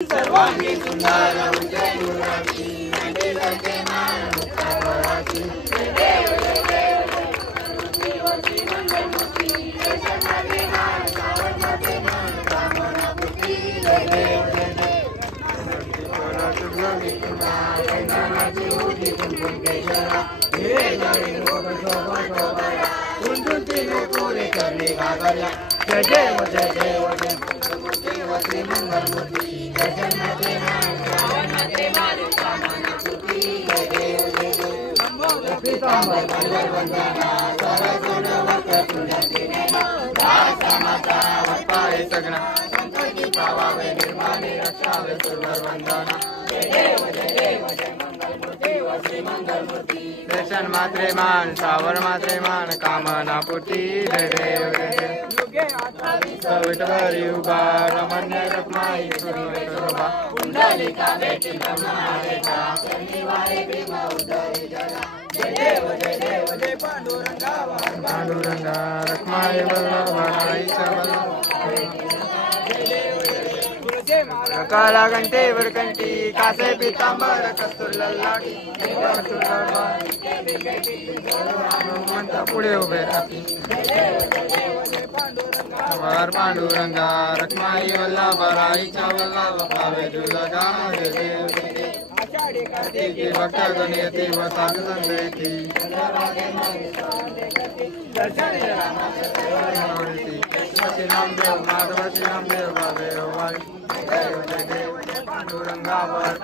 सर्वांगी सुंदर उज्जैनुराची मंदिराचे मान मुक्तावराची जय देव देवती मंगलमूर्ती दर्शनाचे मान सावरणाचे मान कामना पूर्ती जय देव चंदनाची उठी कुंकुम केशरा हिरे जळी रोग शोभा शोभया कुंडुंती पुरे करणे घागरया जय देव देवती मंगलमूर्ती दर्शनाचे मान सावरणाचे मान कामना पूर्ती जय देव पीतांबर मंगल वंदना सरसुर वस्त्र तुझ्याची नेमा दासा माता वरपाळे सगळा संकटी पावावे निर्माणे रक्षावे सुरवर वंदना जय देव जय मंगलमूर्ती व श्री मंगलमूर्ती दर्शन मात्रे मान सावर मात्रे मान कामना पूर्ती जय देव विठ्ठल युगा रमण्य रखमाई सुरवा पुंडलिका भेटी ब्रह्मारेखा शनिवारे भीम उदरी जला जय देव जय पांडुरंगा रखमाई वल्लभाई काला घंटे वरकंठी कासे पीतांबर कस्तूर ललाटी हनुमंत पुढे उभे राहती वर पांडुरंगा रखमाई वल्लभाईचा वल्लभ पावे जुलगा जय देव कार्तिकी भक्त गणयती व साधु संगती श्री रामदेव माधव श्री रामदेव बाबे पांडुरंगा वर